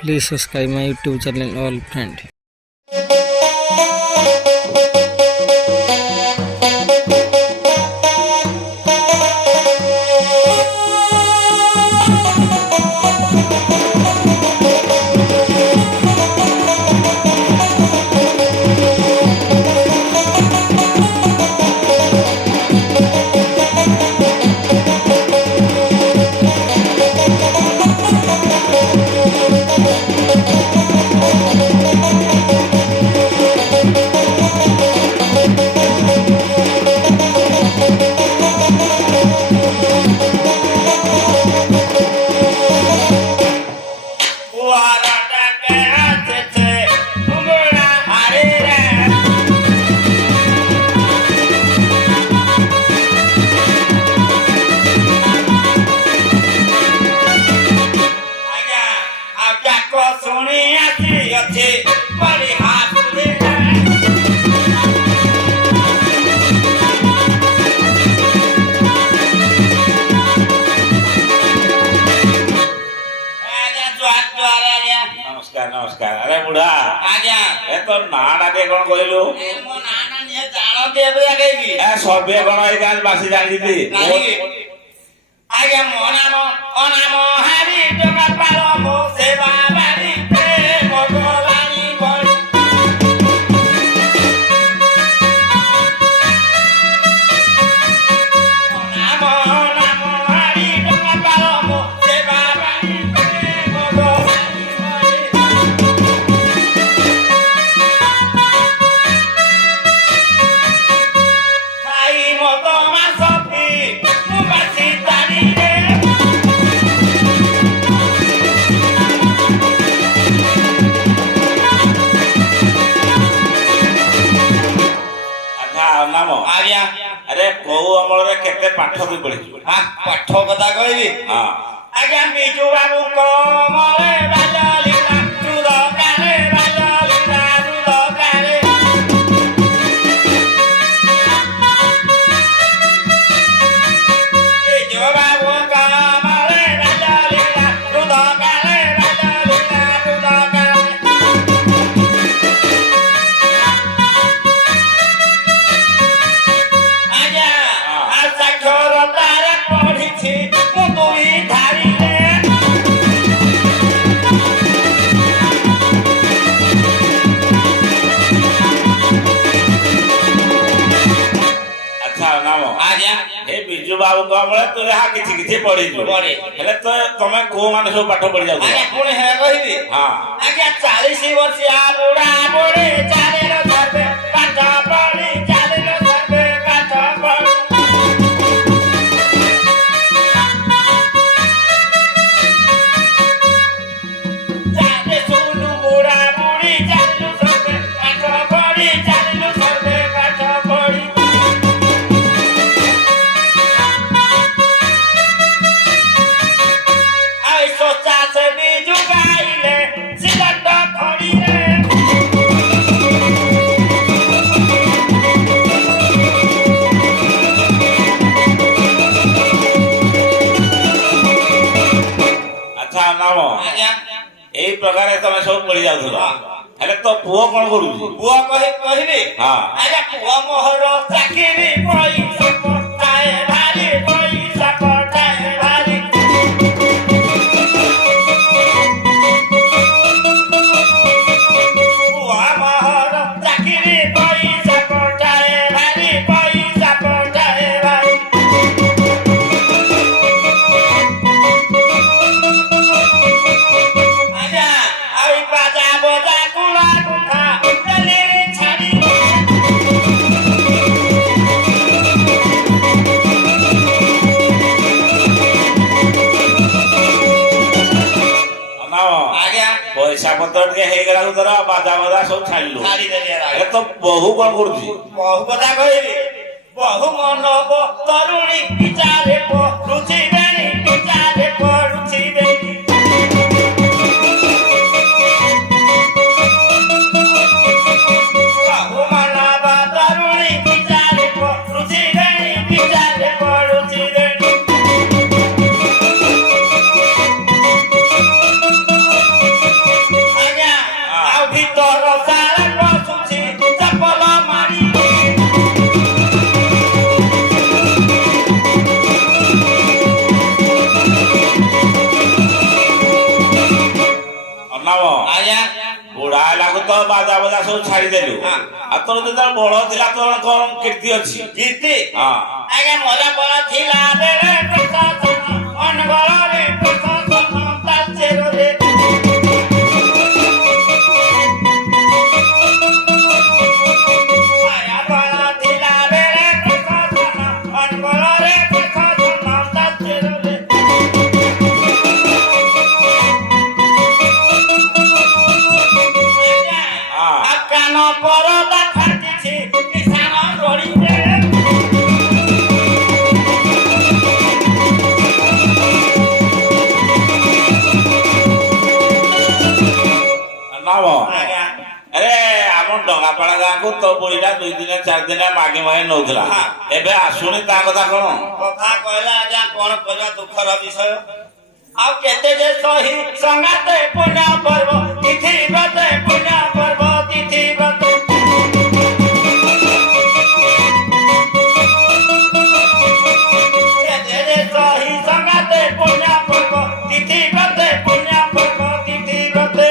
Please subscribe my YouTube channel, all friend. नमस्कार नमस्कार अरे बुढ़ा आज्ञा ए तो नाडा के कोन कहलु ए मो नाना निये जानो के एबे आगेगी ए सबे कोन ए गाल बासी जानि दी आज्ञा मो नाम अनाम हारी जगा पालो मो सेवा बारी प्रेम गोलानी बड़ी नाम हारी जगा पालो मो सेवा बारी प्रेम गोलानी बड़ी खाई मतो मासपी मुबासी तारी रे अच्छा नाम आज्ञा अरे को अमल रे केते पाठ भी पढ़ी हां पाठ कथा कहबी हां आज्ञा बिजू बाबू को मले बाजाली दूध काले बाजाली दूध काले बिजू बाबू को मले बाजाली दूध काले बाजाली दूध काले आज्ञा आशा छोरो तारे पढ़ी मु दुई धारी रे अच्छा नाम आज्ञा ए बिजू बाबू को अमल तू यहा किछि किछि पढ़ी छु पढ़ी। हेले तो तमे को माने सब पाठ पढ़ी जाउ आज्ञा पुणे हे कहबी हां आज्ञा 40 वर्षिया बुढ़ा बुढ़ी चाले रो धरबे पाठ पढ़ी चाले रो धरबे पाठ पढ़ी चाले सुनु बुढ़ा बुढ़ी चालू धरबे पाठ पढ़ी चालू धरबे पाठ पढ़ी आई सोचा से बीजू गाइले सिलट खड़ी रे अच्छा नाम आज्ञा एई प्रकार तमे सब पढ़ी जाउथलो हेले तो पुओ कोन करूची पुआ कहबी हां आज्ञा पुआ मोहर चाकिरी पैसा पटाए भारी पैसा पटाए भारी पुआ मोहर चाकिरी पैसा पटाए भारी पैसा पटाए भारी आज्ञा आई बाजा बजा कुला कुठा चले छाड़ी नाम आज्ञा पैसा पत्र के हे गला तोरा बाजा बाजा सब छाड़लु छाड़ी देली ए तो बहु कोन करूची बहु कथा कहबी बहु मनब तरुणी विचारे परुची बेणी विचारे परुची बेणी बहु मनब तरुणी विचारे परुची बेणी विचारे परुची बेणी ତ ବାଜା ବଜା ସବୁ ଛାଡ଼ିଦେଲୁ ଆଉ ତୋର ଯେତେବେଳେ ବଳ ଥିଲା ତୋର କଣ କୀର୍ତ୍ତି ଅଛି କୀର୍ତ୍ତି ହଁ ଆଜ୍ଞା ମଜା ବଳ ଥିଲା ବେଳେ ପ୍ରଶାସନ ଅନଗଳରେ ପ୍ରଶାସନ ତାଚେରରେ ମାୟା ବଳ ଥିଲା ବେଳେ ପ୍ରଶାସନ ଅନଗଳରେ ପ୍ରଶାସନ ତାଚେରରେ କାନ ପରଦା ଫାଟିଛି ନିଶାନ ଗଳିରେ ନାମ ଆଜ୍ଞା ଆରେ ଆମ ଡଙ୍ଗାପାଳ ଗାଁକୁ ତୋ ବୁଢୀଟା 2 ଦିନ 4 ଦିନ ମାଗି ମାଗି ନଉଥିଲା ଏବେ ଆସୁନି ତା କଥା କଣ କଥା କହିଲା ଆଜ୍ଞା କଣ କରିବା ଦୁଃଖର ବିଷୟ ଆଉ କେତେ ଯେ ସହି ସଙ୍ଗାତେ ପୁଣ୍ୟ ପର୍ବ ତିଥି ବ୍ରତେ ପୁଣ୍ୟ ପର୍ବ ତିଥି ବ୍ରତେ କେତେ ଯେ ସହି ସଙ୍ଗାତେ ପୁଣ୍ୟ ପର୍ବ ତିଥି ବ୍ରତେ ପୁଣ୍ୟ ପର୍ବ ତିଥି ବ୍ରତେ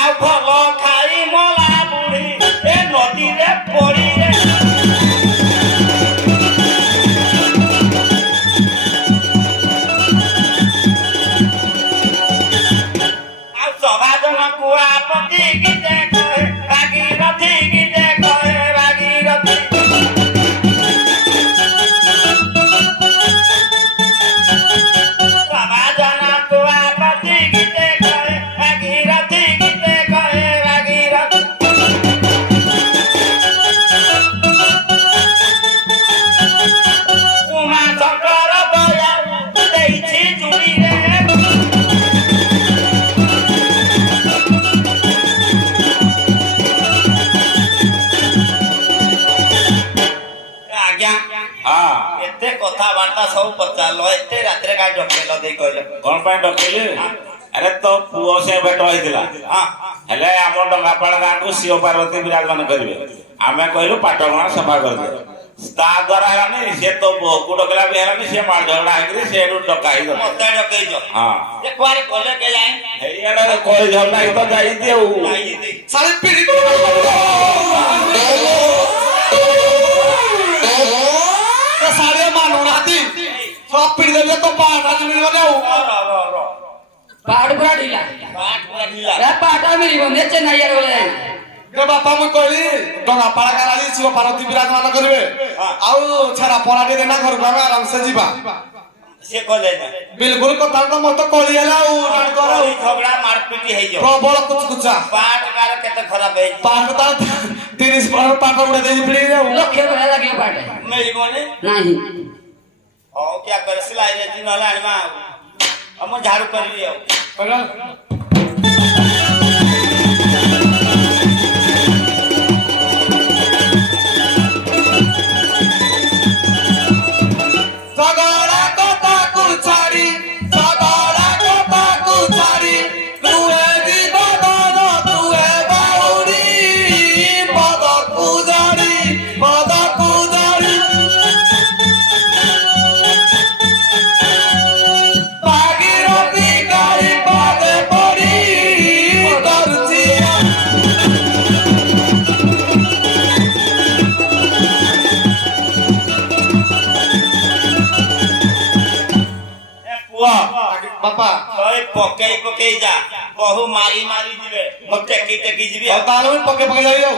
ଆଉ ଭଲ ଖାଇ ମଲା ବୁଢୀ ଏ ନଦୀରେ ପଡି ଆଉ ସଭାଜନ କୁଆପତି ଗୀତେ କହେ ଭାଗୀରଥୀ ଗୀତେ କହେ ଭାଗୀରଥୀ ସଭାଜନ କୁଆପତି ଗୀତେ କହେ ଭାଗୀରଥୀ ଗୀତେ କହେ ଭାଗୀରଥୀ ଉମା ଶଙ୍କର ଦୟାଳୁ ଦେଇଛି ଜୁଡ଼ିରେ ଆଜ୍ଞା ହଁ ଏତେ କଥାବାର୍ତ୍ତା ସବୁ ପଚାରିଲ ଏତେ ରାତିରେ କାହିଁ ଡକେଇଲ ଦେଇ କହିଲ କଣ ପାଇଁ ଡକେଇଲି ଆରେ ତୋ ପୁଅ ସେ ଭେଟ ହେଇଥିଲା ହଁ ହେଲେ ଆମ ଡଙ୍ଗାପାଳ ଗାଁକୁ ଶିବ ପାର୍ବତୀ ବିରାଜମାନ କରିବେ ଆମେ କହିଲୁ ପାଟଗଣା ସଫା କରିଦେ ତା ଦ୍ୱାରା ହେଲାନି ସେ ତୋ ବୋହକୁ ଡକେଇଲା ବି ହେଲାନି ସେ ମାଳ ଝଗଡ଼ା ହେଇକିରି ସେଠୁ ଡକା ହେଇଗଲା ମତେ ଡକେଇଛ ହଁ ଯେ କୁଆଡେ ଗଲେ କେ ଯାଇ ହେଇଆଡେ କଳି ଝଗଡ଼ା ହେଇ ତ ଯାଇଛି ଆଉ ସାରି ପିଢି सारे मानो नाती सब पीड़ देबे तो पाटा मिलबो ने पाड़ पूरा ढीला ए पाटा मिलिबो ने चेन्नई आर बोले रे बापा मु कहली डंगा पाड़ा गाली शिव पार्वती विराजमान करिवे आउ छरा पराडी देना घर में आराम से जीवा से कहले बिल्कुल कथा तो मत कहली हला उ रान कर झगड़ा मारपीट हेइ जो प्रबल कुछ कुछ पाट कार केते खराब हेइ पाट ता 30 पर पाट उड़े दे पड़ी रे लखे भला लागियो पाटे मिलिबोने नाही ओ क्या करे सिलाई रे दिन हला आनिमा हम झाड़ू कर लियो सगड़ा कथा को छाड़ी सगड़ा कथा को छाड़ी तुए जीवन तुए बाउरी पद पूजारी भागीरथी गाड़ी पदे पड़ी करची पुआ बापा ओए पकेई जा बहु मारी मारी जिवे मते टेकी जिवे और ताल में पके पके जाइयो